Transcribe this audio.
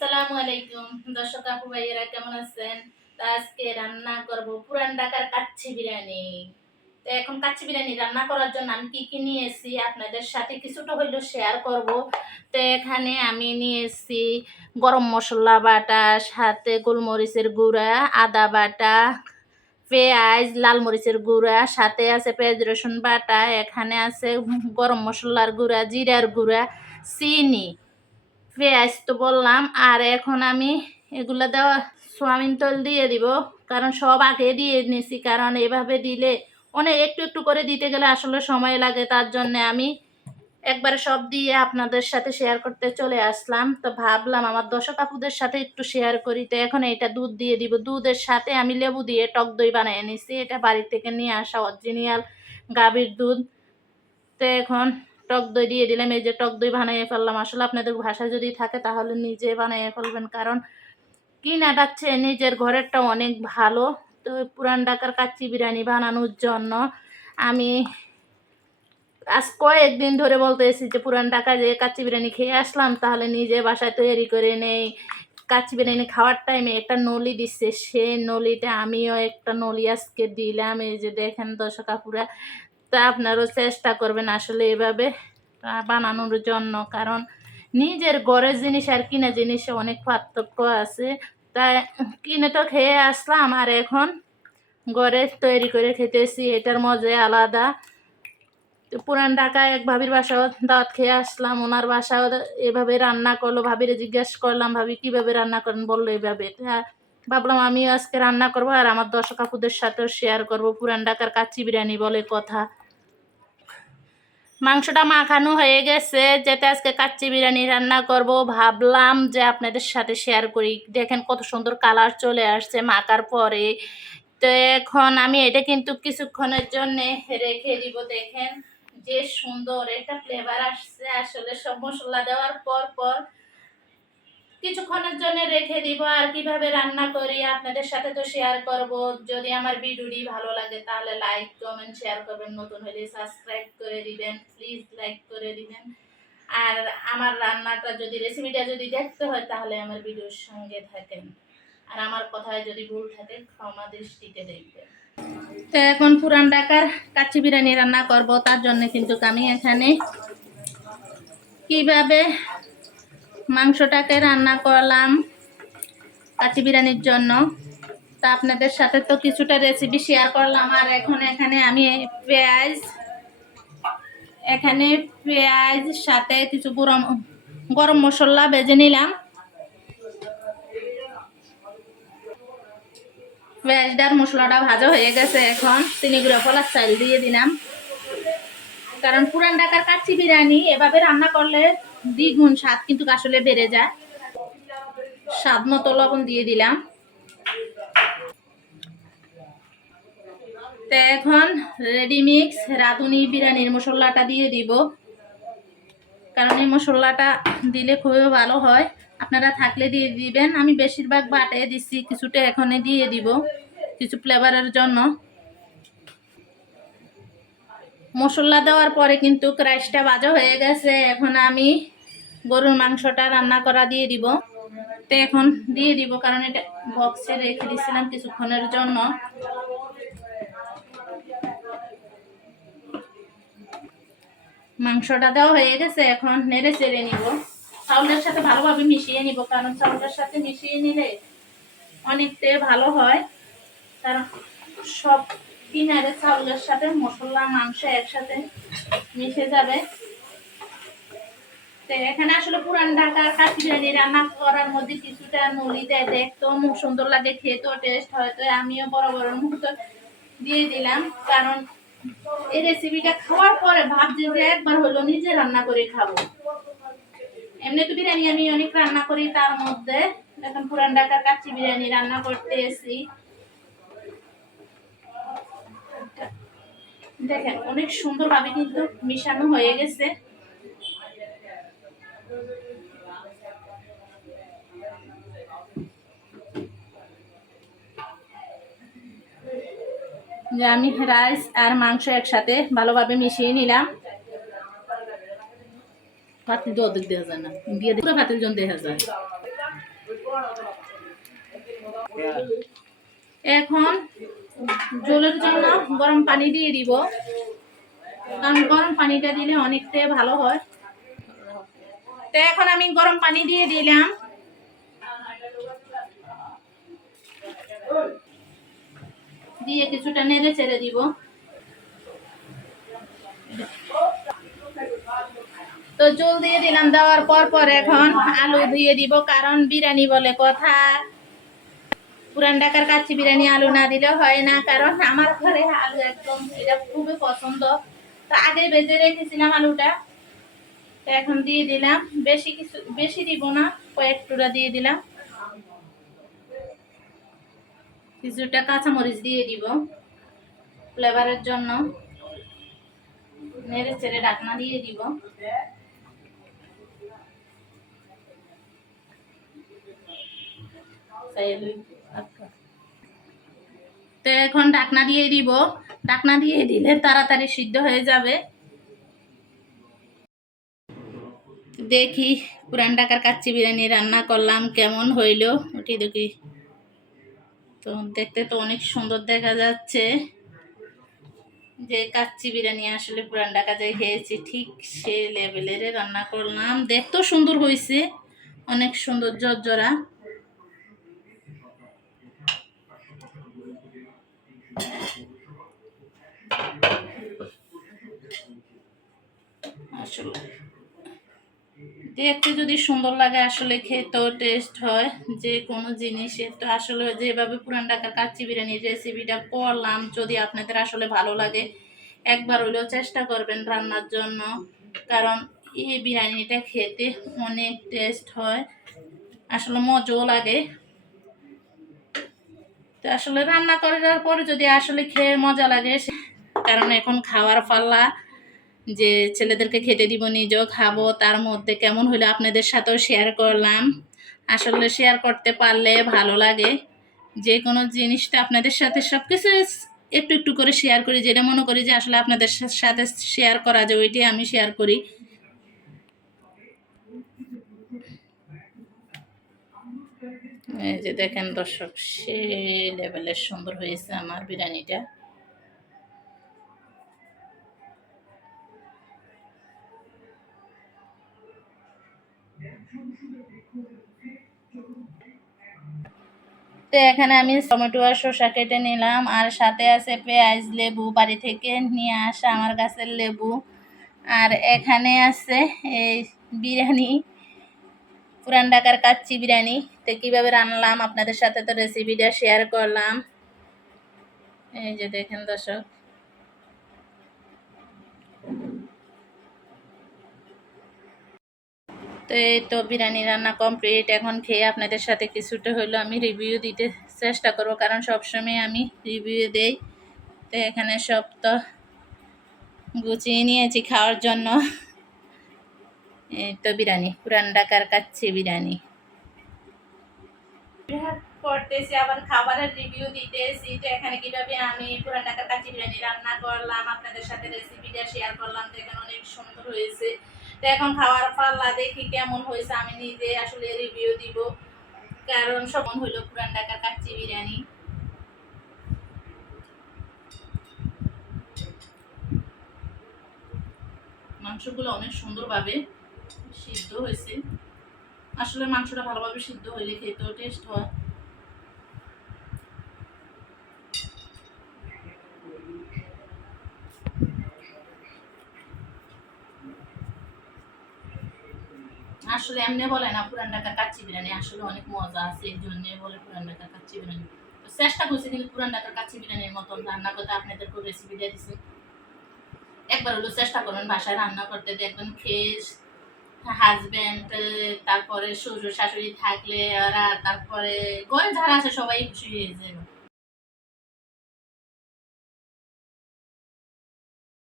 আসসালামু আলাইকুম। দর্শক আপু, ভাইয়েরা কেমন আছেন? তা আজকে রান্না করব পুরান ঢাকার কাচ্চি বিরিয়ানি। তো এখন কাচ্চি বিরিয়ানি রান্না করার জন্য আমি কি কি নিয়েছি আপনাদের সাথে কিছুটা হইলেও শেয়ার করব। তো এখানে আমি নিয়েছি গরম মশলা বাটা, সাথে গোলমরিচের গুঁড়া, আদা বাটা, পেঁয়াজ, লাল মরিচের গুঁড়া, সাথে আছে পেঁয়াজ, রসুন বাটা, এখানে আছে গরম মশলার গুঁড়া, জিরার গুঁড়া, চিনি। পেঁয়াজ তো বললাম, আর এখন আমি এগুলো দেওয়া সোয়াবিন তেল দিয়ে দিব, কারণ সব আগে দিয়ে নিছি, কারণ এভাবে দিলে অনেক একটু একটু করে দিতে গেলে আসলে সময় লাগে, তার জন্য আমি একবারে সব দিয়ে আপনাদের সাথে শেয়ার করতে চলে আসলাম। তো ভাবলাম আমার দর্শক আপুদের সাথে একটু শেয়ার করি, তো এখন এটা দুধ দিয়ে দিব। দুধের সাথে আমি লেবু দিয়ে টক দই বানিয়ে নিছি, এটা বাড়ি থেকে নিয়ে আসা অরিজিনাল গাভীর দুধ। তো এখন টক দই দিয়ে দিলাম, এই যে টক দই বানিয়ে ফেললাম। আসলে আপনাদের ভাষা যদি থাকে তাহলে নিজে বানিয়ে ফেলবেন, কারণ কিনা যাচ্ছে নিজের ঘরেরটা অনেক ভালো। তো পুরান ঢাকার কাচ্চি বিরিয়ানি বানানোর জন্য আমি আজ কয়েকদিন ধরে বলতেছি যে, পুরান ঢাকা যে কাচ্চি বিরিয়ানি খেয়ে আসলাম, তাহলে নিজে বাসায় তৈরি করে নেই। কাচ্চি বিরিয়ানি খাওয়ার টাইমে একটা নলি দিচ্ছে, সে নলিটা আমিও একটা নলি আজকে দিলাম। এই যে দেখেন দর্শক আপুরা তা আপনারও চেষ্টা করবেন আসলে এভাবে বানানোর জন্য। কারণ নিজের ঘরের জিনিস আর কিনা জিনিসে অনেক পার্থক্য আছে। তাই কিনে তো খেয়ে আসলাম, আর এখন ঘরে তৈরি করে খেতেছি, এটার মজা আলাদা। পুরান ঢাকায় এক ভাবির বাসাও দাঁত খেয়ে আসলাম, ওনার বাসাও এভাবে রান্না করল, ভাবিরে জিজ্ঞেস করলাম, ভাবি, কীভাবে রান্না করেন? বলল এভাবে। ভাবলাম, আমিও আজকে রান্না করব, আর আমার দর্শক আপুদের সাথেও শেয়ার করব, পুরান ঢাকার কাচ্চি বিরিয়ানি বলে কথা। মাংসটা মাখানো হয়ে গেছে, যেতে আজকে কাচ্চি বিরিয়ানি রান্না করব। ভাবলাম যে আপনাদের সাথে শেয়ার করি। দেখেন কত সুন্দর কালার চলে আসছে মাখার পরে। তো এখন আমি এটা কিন্তু কিছুক্ষণের জন্য রেখে দিব, দেখেন। যে সুন্দর একটা ফ্লেভার আসছে, আসলে সব মশলা দেওয়ার পর পর কিছুক্ষণের জন্য রেখে দিব। আর কীভাবে রান্না করি আপনাদের সাথে তো শেয়ার করব। যদি আমার ভিডিওটি ভালো লাগে তাহলে লাইক কমেন্ট শেয়ার করবেন। নতুন হলে সাবস্ক্রাইব করে দিবেন। প্লিজ লাইক করে দিবেন। আর আমার রান্নাটা যদি রেসিপিটা যদি দেখতে হয় তাহলে আমার ভিডিওর সঙ্গে থাকেন। আর আমার কথায় যদি ভুল থাকে ক্ষমা দৃষ্টিতে দেখবেন। তো এখন পুরান ঢাকার কাচ্চি বিরিয়ানি রান্না করব। তার জন্য কিন্তু আমি এখানে কীভাবে মাংসটাকে রান্না করলাম কাচ্চি বিরিয়ানির জন্য। তা আপনাদের সাথে তো কিছুটা রেসিপি শেয়ার করলাম। আর এখন এখানে আমি পেঁয়াজ, এখানে পেঁয়াজ সাথে কিছু গরম গরম মশলা বেজে নিলাম। পেঁয়াজটার মশলাটা ভাজা হয়ে গেছে এখন। চিনি গুঁড়ো ফলার চাল দিয়ে দিলাম। কারণ পুরান ঢাকার কাচ্চি বিরিয়ানি এভাবে রান্না করলে দ্বিগুণ স্বাদ কিন্তু আসলে বেড়ে যায়। স্বাদ মতো লবণ দিয়ে দিলাম। তো এখন রেডিমিক্স রাঁধুনি বিরিয়ানির মশলাটা দিয়ে দিব। কারণ এই মশলাটা দিলে খুবই ভালো হয়। আপনারা থাকলে দিয়ে দিবেন। আমি বেশিরভাগ বাটে দিচ্ছি কিছুটা এখানে দিয়ে দিব, কিছু ফ্লেভারের জন্য। মশলা দেওয়ার পরে কিন্তু রাইসটা ভাজা হয়ে গেছে। এখন আমি গরুর মাংসটা রান্না করা দিয়ে দিব। তো এখন দিয়ে দিব, কারণ এটা বক্সে রেখে দিয়েছিলাম কিছুক্ষণের জন্য। মাংসটা দেওয়া হয়ে গেছে, এখন নেড়ে চেড়ে নিব। চাউলের সাথে ভালোভাবে মিশিয়ে নিব, কারণ চাউলের সাথে মিশিয়ে নিলে অনেকটাই ভালো হয়। কারণ সব চাউলের সাথে মশলা, মাংস একসাথে মিশে যাবে। এখানে আসলে পুরান ঢাকার কাঠি বিরিয়ানি রান্না করার মধ্যে কিছুটা নলি দেয়। মুখ সুন্দর লাগে টেস্ট হয়তো আমিও বড় বড় মুহূর্ত দিয়ে দিলাম, কারণ এই রেসিপিটা খাওয়ার পরে ভাবছি যে একবার হলো নিজে রান্না করে খাব। এমনি তো বিরিয়ানি আমি অনেক রান্না করি তার মধ্যে। এখন পুরান ঢাকার কাচ্চি বিরিয়ানি রান্না করতে এসি দেখেন, অনেক সুন্দরভাবে কিন্তু মিশানো হয়ে গেছে। যে আমি রাইস আর মাংস একসাথে ভালোভাবে মিশিয়ে নিলাম। পাতিল তো অর্ধেক দেওয়া যায় না, দিয়ে পুরো পাতিল জন দেখা যায়। এখন জলের জন্য গরম পানি দিয়ে দিব। কারণ গরম পানিটা দিলে অনেকটাই ভালো হয়। তো এখন আমি গরম পানি দিয়ে দিলাম। দিয়ে কিছুটা নেড়ে চেড়ে দিব। তো জল দিয়ে দিলাম, দেওয়ার পর পর এখন আলু দিয়ে দিব, কারণ বিরিয়ানি বলে কথা। পুরান ঢাকার কাচ্চি বিরিয়ানি আলু না দিলে হয় না, কারণ আমার ঘরে আলু একদম এটা খুবই পছন্দ। তো আগে বেজে রেখেছিলাম আলুটা, তো এখন দিয়ে দিলাম। বেশি কিছু, বেশি দিব না, কয়েক টুরা দিয়ে দিলাম। কিছুটা কাঁচামরিচ দিয়ে দিব ফ্লেভারের জন্য। নেড়ে চেড়ে ডাকনা দিয়ে দিব। তো এখন ঢাকনা দিয়ে দিব। ঢাকনা দিয়ে দিলে তাড়াতাড়ি সিদ্ধ হয়ে যাবে। দেখি, পুরান ঢাকার কাচ্চি বিরিয়ানি রান্না করলাম, কেমন হইল? ওটি দেখি। তো দেখতে তো অনেক সুন্দর দেখা যাচ্ছে। যে কাচ্চি বিরিয়ানি আসলে পুরান ঢাকা যাই খেয়েছি, ঠিক সে লেভেলের রান্না করলাম। দেখতেও সুন্দর হয়েছে অনেক সুন্দর, জর্জরা। আসলে। দেখতে যদি সুন্দর লাগে আসলে খেতেও টেস্ট হয়, যে কোনো জিনিসের তো আসলে যেভাবে পুরান ঢাকার কাচ্চি বিরিয়ানির রেসিপিটা করলাম, যদি আপনাদের আসলে ভালো লাগে, একবার হলেও চেষ্টা করবেন রান্নার জন্য। কারণ এই বিরিয়ানিটা খেতে অনেক টেস্ট হয়, আসলে মজাও লাগে। তো আসলে রান্না করার পরে যদি আসলে খেয়ে মজা লাগে কারণ এখন খাওয়ার পাল্লা। যে ছেলেদেরকে খেতে দিব, নিজেও খাব, তার মধ্যে কেমন হলো আপনাদের সাথেও শেয়ার করলাম। আসলে শেয়ার করতে পারলে ভালো লাগে। যে কোনো জিনিসটা আপনাদের সাথে সব কিছু একটু একটু করে শেয়ার করি, যেটা মনে করি যে আসলে আপনাদের সাথে শেয়ার করা যায়, ওইটাই আমি শেয়ার করি। এই যে দেখেন দর্শক সে লেভেলের সুন্দর হয়েছে আমার বিরিয়ানিটা। তো এখানে আমি টমেটো আর শসা কেটে নিলাম, আর সাথে আছে পেঁয়াজ, লেবু, বাড়ি থেকে নিয়ে আসা আমার গাছের লেবু। আর এখানে আছে এই বিরিয়ানি, পুরান ঢাকার কাচ্চি বিরিয়ানি। তো কীভাবে রান্নালাম আপনাদের সাথে তো রেসিপিটা শেয়ার করলাম। এই যে দেখেন দর্শক। তো এই তো বিরিয়ানি রান্না কমপ্লিট এখন খেয়ে আপনাদের সাথে কিছুটা হলো আমি রিভিউ দিতে চেষ্টা করব, কারণ সবসময় আমি রিভিউ দেই। তো এখানে সব তো গুছিয়ে নিয়েছি খাওয়ার জন্য। এই তো বিরিয়ানি, পুরান ডাকার কাচ্ছি বিরিয়ানি। করতেছি, আবার খাবারের রিভিউ দিতেছি। তো এখানে কীভাবে আমি পুরান ঢাকার কাচ্চি বিরিয়ানি রান্না করলাম, আপনাদের সাথে রেসিপিটা শেয়ার করলাম। তো এখানে অনেক সুন্দর হয়েছে। তো এখন খাওয়ার পাল্লা দেখি কেমন হয়েছে, আমি নিজে আসলে রিভিউ দিব। কারণ সবন হইল পুরান ঢাকার কাচ্চি বিরিয়ানি। মাংসগুলো অনেক সুন্দরভাবে সিদ্ধ হয়েছে। আসলে মাংসটা ভালোভাবে সিদ্ধ হইলে খেতেও টেস্ট হয়। আসলে এমনি বলে না, পুরান ঢাকার কাচ্চি বিরিয়ানি আসলে অনেক মজা আছে, এই জন্য বলে পুরান ঢাকার কাচ্চি বিরিয়ানি। চেষ্টা করছি কিন্তু পুরান ঢাকার কাচ্চি বিরিয়ানির মতন রান্না করতে, আপনাদেরকে রেসিপি দিয়ে দিছি। একবার হলো চেষ্টা করবেন বাসায় রান্না করতে, দেখবেন খেয়ে হাজব্যান্ড তারপরে শ্বশুর শাশুড়ি থাকলে ওরা তারপরে ঘরে যারা আছে সবাই খুশি হয়ে যাবে।